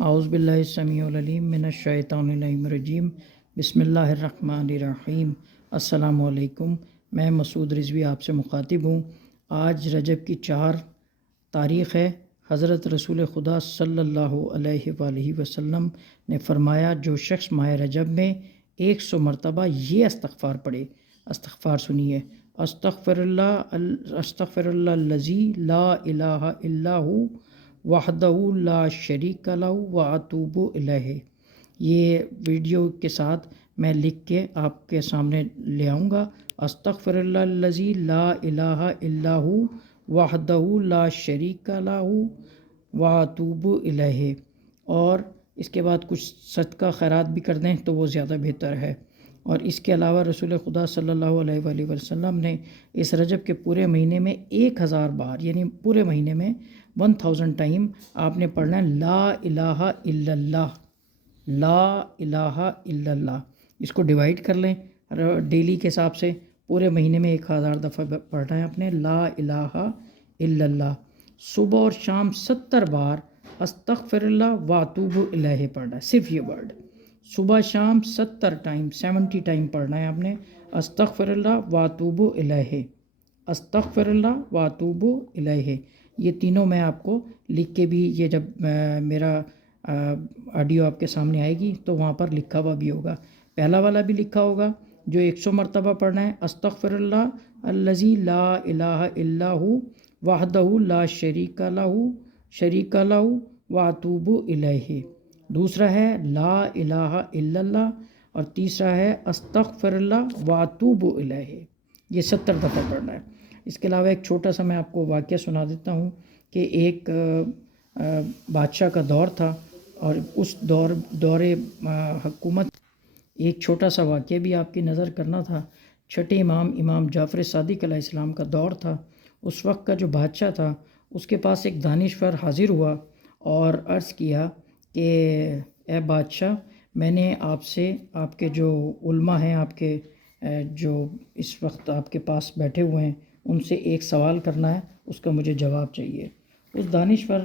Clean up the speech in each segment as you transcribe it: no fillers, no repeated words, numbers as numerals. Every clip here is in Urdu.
اعوذ باللہ السمیع العلیم من الشیطان الرجیم بسم اللہ الرحمن الرحیم۔ السلام علیکم، میں مسعود رضوی آپ سے مخاطب ہوں۔ آج رجب کی 4 تاریخ ہے۔ حضرت رسول خدا صلی اللہ علیہ وآلہ وسلم نے فرمایا، جو شخص ماہ رجب میں 100 مرتبہ یہ استغفار پڑھے، استغفار سنیے، استغفر اللہ الذی لا الہ الا ہو وحدہ لا شریک لہ واتوب الیہ، یہ ویڈیو کے ساتھ میں لکھ کے آپ کے سامنے لے آؤں گا۔ استغفر اللہ الذی لا الہ الا ہو وحدہ لا شریک لہ واتوب الیہ، اور اس کے بعد کچھ صدقہ خیرات بھی کر دیں تو وہ زیادہ بہتر ہے۔ اور اس کے علاوہ رسول خدا صلی اللہ علیہ وآلہ وسلم نے اس رجب کے پورے مہینے میں 1000 بار، یعنی پورے مہینے میں 1000 ٹائم آپ نے پڑھنا ہے لا الہ الا اللہ، لا الہ الا اللہ۔ اس کو ڈیوائڈ کر لیں ڈیلی کے حساب سے، پورے مہینے میں 1000 دفعہ پڑھنا ہے آپ نے لا الہ الا اللہ۔ صبح اور شام 70 بار استغفر اللہ واتوب الیہ پڑھنا ہے، صرف یہ ورڈ صبح شام 70 ٹائم پڑھنا ہے آپ نے، استغفر اللہ واتوب الیہ، استغفر اللہ واتوب الیہ۔ یہ تینوں میں آپ کو لکھ کے بھی، یہ جب میرا آڈیو آپ کے سامنے آئے گی تو وہاں پر لکھا ہوا بھی ہوگا، پہلا والا بھی لکھا ہوگا جو 100 مرتبہ پڑھنا ہے، استغفر اللہ الذی لا الہ الا ہو وحدہ لا شریک لہ واتوب الیہ۔ دوسرا ہے لا الہ الا اللہ، اور تیسرا ہے استغفر اللہ واتوب الیہ۔ یہ 70 دفعہ پڑھنا ہے۔ اس کے علاوہ ایک چھوٹا سا میں آپ کو واقعہ سنا دیتا ہوں کہ ایک بادشاہ کا دور تھا، اور اس دور حکومت ایک چھوٹا سا واقعہ بھی آپ کی نظر کرنا تھا۔ چھٹے امام جعفر صادق علیہ السلام کا دور تھا۔ اس وقت کا جو بادشاہ تھا، اس کے پاس ایک دانشور حاضر ہوا اور عرض کیا کہ اے بادشاہ، میں نے آپ سے، آپ کے جو علماء ہیں، آپ کے جو اس وقت آپ کے پاس بیٹھے ہوئے ہیں، ان سے ایک سوال کرنا ہے، اس کا مجھے جواب چاہیے۔ اس دانشور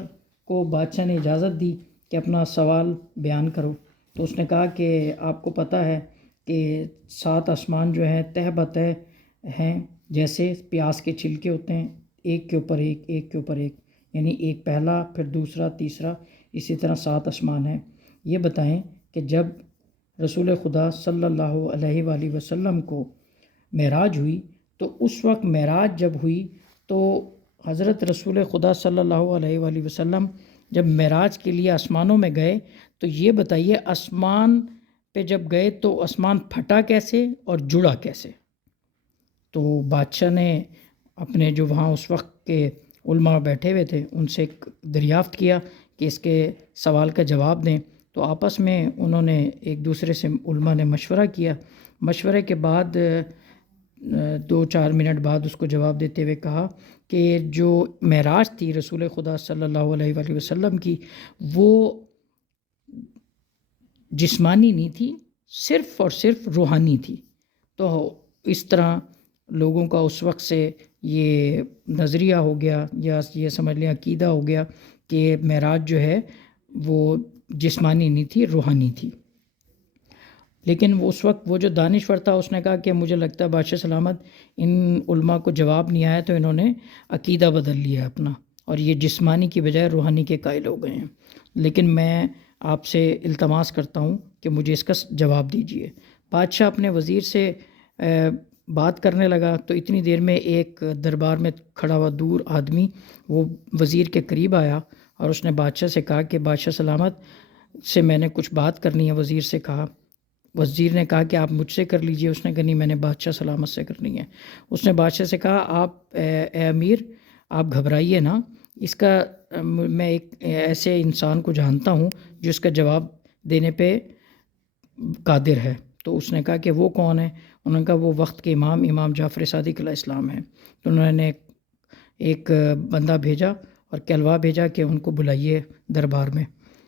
کو بادشاہ نے اجازت دی کہ اپنا سوال بیان کرو، تو اس نے کہا کہ آپ کو پتہ ہے کہ 7 آسمان جو ہیں تہ بتہ ہیں، جیسے پیاز کے چھلکے ہوتے ہیں، ایک کے اوپر ایک، ایک کے اوپر ایک، یعنی ایک پہلا، پھر دوسرا، تیسرا، اسی طرح 7 آسمان ہیں۔ یہ بتائیں کہ جب رسول خدا صلی اللہ علیہ وآلہ وسلم کو معراج ہوئی، تو اس وقت معراج جب ہوئی تو حضرت رسول خدا صلی اللہ علیہ وآلہ وسلم جب معراج کے لیے آسمانوں میں گئے، تو یہ بتائیے آسمان پہ جب گئے تو آسمان پھٹا کیسے اور جڑا کیسے؟ تو بادشاہ نے اپنے جو وہاں اس وقت کے علماء بیٹھے ہوئے تھے ان سے دریافت کیا کہ اس کے سوال کا جواب دیں، تو آپس میں انہوں نے ایک دوسرے سے علماء نے مشورہ کیا۔ مشورے کے بعد 2-4 منٹ بعد اس کو جواب دیتے ہوئے کہا کہ جو معراج تھی رسول خدا صلی اللہ علیہ وآلہ وسلم کی، وہ جسمانی نہیں تھی، صرف اور صرف روحانی تھی۔ تو اس طرح لوگوں کا اس وقت سے یہ نظریہ ہو گیا، یا یہ سمجھ لیں عقیدہ ہو گیا کہ معراج جو ہے وہ جسمانی نہیں تھی، روحانی تھی۔ لیکن اس وقت وہ جو دانشور تھا اس نے کہا کہ مجھے لگتا ہے بادشاہ سلامت، ان علماء کو جواب نہیں آیا تو انہوں نے عقیدہ بدل لیا اپنا، اور یہ جسمانی کی بجائے روحانی کے قائل ہو گئے ہیں۔ لیکن میں آپ سے التماس کرتا ہوں کہ مجھے اس کا جواب دیجیے۔ بادشاہ اپنے وزیر سے بات کرنے لگا تو اتنی دیر میں ایک دربار میں کھڑا ہوا دور آدمی وہ وزیر کے قریب آیا، اور اس نے بادشاہ سے کہا کہ بادشاہ سلامت سے میں نے کچھ بات کرنی ہے۔ وزیر سے کہا، وزیر نے کہا کہ آپ مجھ سے کر لیجئے۔ اس نے کہا نہیں، میں نے بادشاہ سلامت سے کرنی ہے۔ اس نے بادشاہ سے کہا آپ اے امیر، آپ گھبرائیے نا، اس کا میں ایک ایسے انسان کو جانتا ہوں جو اس کا جواب دینے پہ قادر ہے۔ تو اس نے کہا کہ وہ کون ہے؟ انہوں نے کہا وہ وقت کے امام جعفر صادق علیہ السلام ہیں۔ تو انہوں نے ایک بندہ بھیجا اور کہلوا بھیجا کہ ان کو بلائیے دربار میں۔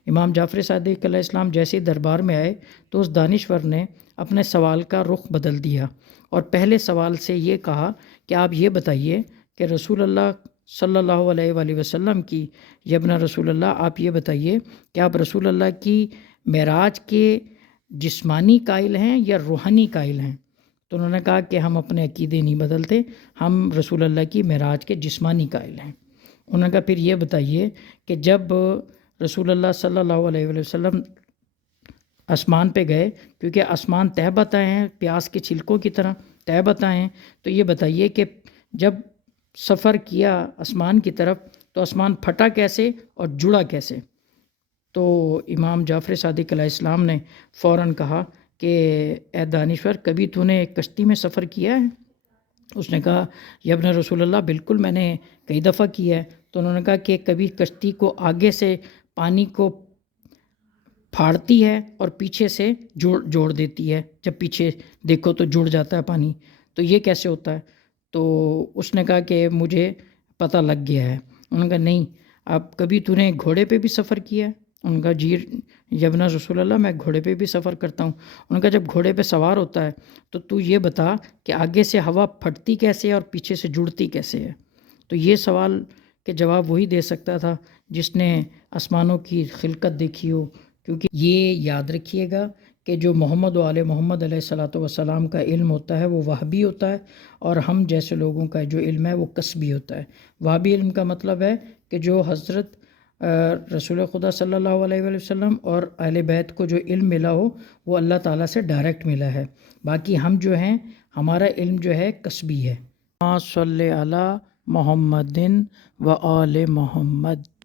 امام جعفر صادق علیہ السلام جیسے دربار میں آئے تو اس دانشور نے اپنے سوال کا رخ بدل دیا، اور پہلے سوال سے یہ کہا کہ آپ یہ بتائیے کہ رسول اللہ صلی اللہ علیہ وآلہ وسلم کی، ابن رسول اللہ آپ یہ بتائیے کہ آپ رسول اللہ کی معراج کے جسمانی قائل ہیں یا روحانی قائل ہیں؟ تو انہوں نے کہا کہ ہم اپنے عقیدے نہیں بدلتے، ہم رسول اللہ کی معراج کے جسمانی قائل ہیں۔ انہوں نے کہا پھر یہ بتائیے کہ جب رسول اللہ صلی اللہ علیہ وآلہ وسلم آسمان پہ گئے، کیونکہ آسمان تہ بتائے ہیں پیاز کے چھلکوں کی طرح تہ بتائے ہیں، تو یہ بتائیے کہ جب سفر کیا آسمان کی طرف تو آسمان پھٹا کیسے اور جڑا کیسے؟ تو امام جعفر صادق علیہ السلام نے فوراً کہا کہ اے دانشور، کبھی تو نے کشتی میں سفر کیا ہے؟ اس نے کہا یا ابن رسول اللہ بالکل میں نے کئی دفعہ کیا ہے۔ تو انہوں نے کہا کہ کبھی کشتی کو آگے سے پانی کو پھاڑتی ہے اور پیچھے سے جوڑ دیتی ہے، جب پیچھے دیکھو تو جڑ جاتا ہے پانی، تو یہ کیسے ہوتا ہے؟ تو اس نے کہا کہ مجھے پتہ لگ گیا ہے۔ انہوں نے کہا نہیں، اب کبھی تو نے گھوڑے پہ بھی سفر کیا ہے؟ انہوں نے کہا جی یبنا رسول اللہ میں گھوڑے پہ بھی سفر کرتا ہوں۔ انہوں نے کہا جب گھوڑے پہ سوار ہوتا ہے تو یہ بتا کہ آگے سے ہوا پھٹتی کیسے ہے اور پیچھے سے جڑتی کیسے ہے؟ تو یہ سوال کے جواب وہی دے سکتا تھا جس نے آسمانوں کی خلقت دیکھی ہو، کیونکہ یہ یاد رکھیے گا کہ جو محمد و آل محمد علیہ الصلاۃ والسلام کا علم ہوتا ہے وہ وہبی ہوتا ہے، اور ہم جیسے لوگوں کا جو علم ہے وہ کسبی ہوتا ہے۔ وہبی علم کا مطلب ہے کہ جو حضرت رسول خدا صلی اللہ علیہ وآلہ وسلم اور اہل بیت کو جو علم ملا ہو وہ اللہ تعالیٰ سے ڈائریکٹ ملا ہے، باقی ہم جو ہیں ہمارا علم جو ہے کسبی ہے۔ صلی علی محمد و آل محمد۔